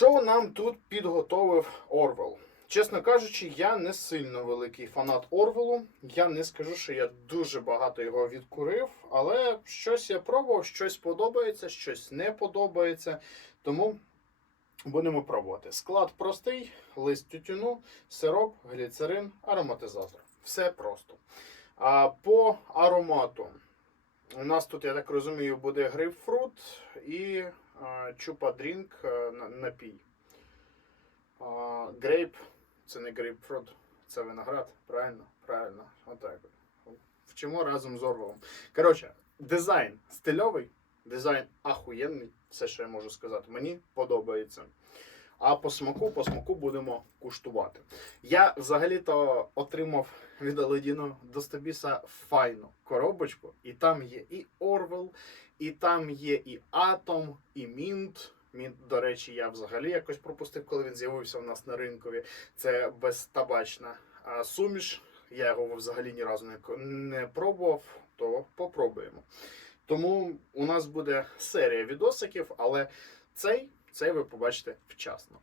Що нам тут підготовив Орвел? Чесно кажучи, я не сильно великий фанат Орвелу. Я не скажу, що я дуже багато його відкурив, але щось я пробував, щось подобається, щось не подобається. Тому будемо пробувати. Склад простий: лист тютюну, сироп, гліцерин, ароматизатор. Все просто. А по аромату. У нас тут, я так розумію, буде грейпфрут і а, чупа-дрінк напій. Грейп це не грейпфрут, це виноград. Правильно? Правильно. Отак. от. Вчимо разом з Орвелом. Коротше, дизайн стильовий, дизайн ахуєнний, все, що я можу сказати. Мені подобається. А по смаку, по смаку будемо куштувати. Я взагалі-то отримав від Аладдіну до Стабіса файну коробочку, і там є і Орвел, і там є і Атом, і Мінт. Мінт, до речі, я взагалі якось пропустив, коли він з'явився у нас на ринкові. Це безтабачна суміш. Я його взагалі ні разу не пробував, то попробуємо. Тому у нас буде серія відосиків, але цей, цей ви побачите вчасно.